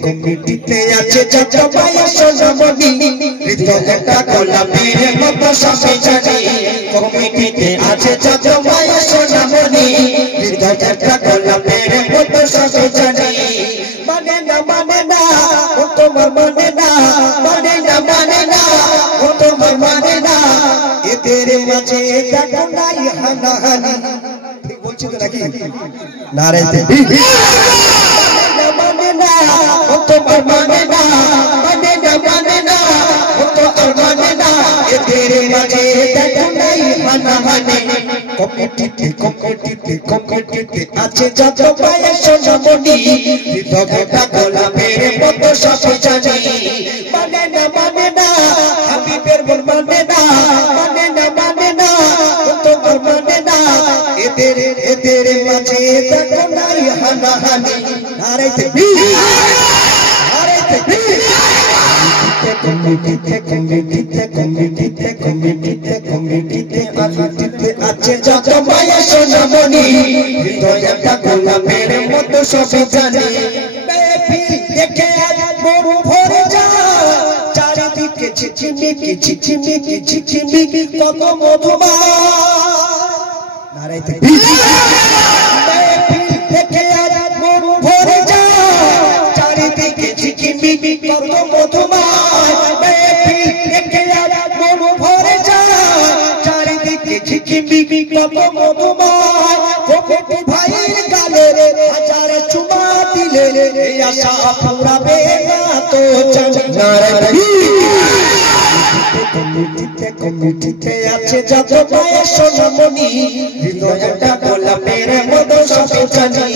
কমিটিতে আছে যত মায়ের সোনামণি হৃদয়টা গোলাপের মতো সবে জানি কমিটিতে আছে যত মায়ের সোনামণি হৃদয়টা গোলাপের মতো সবে জানি মানে না ও তোমার মানে না ও তোমার মানে না এদের মাঝে দেখো নাই হানাহানি ঠিক বলছি তো নাকি নারে মানে না ও তোমার মানে না ও তো আর মানে না এদের মাঝে দেখো নাই হানাহানি কমিটিতে আছে যত মায়ের সোনামণি হৃদয়টা গোলাপের মতো সবে জানি মানে না হাবিবের মন মানে না ও তোমার মানে না এদের মাঝে দেখো নাই হানাহানি নারে কমিটিতে আছে যত মায়ের সোনামণি হৃদয়টা গোলাপের মতো সবে জানি দেখে আজ মন ভরে যায় চারিদিকে ঝিঝিমিকি কত মধুমা নারাইতে দেখে আজ মন ভরে যায় চারিদিকে ঝিঝিমিকি কত মধুমা দেখে আজ মন ভরে যায় চারিদিকে ঝিঝিমিকি কত মধুমা কপি ভাইয়ের গালে হাজার চুমা দিলে এই আশা পুরাবে না তো কমিটিতে আছে যত মায়ের সোনামণি হৃদয়টা গোলাপের মতো সবে জানি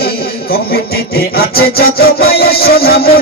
কমিটিতে আছে যত মায়ের সোনামণি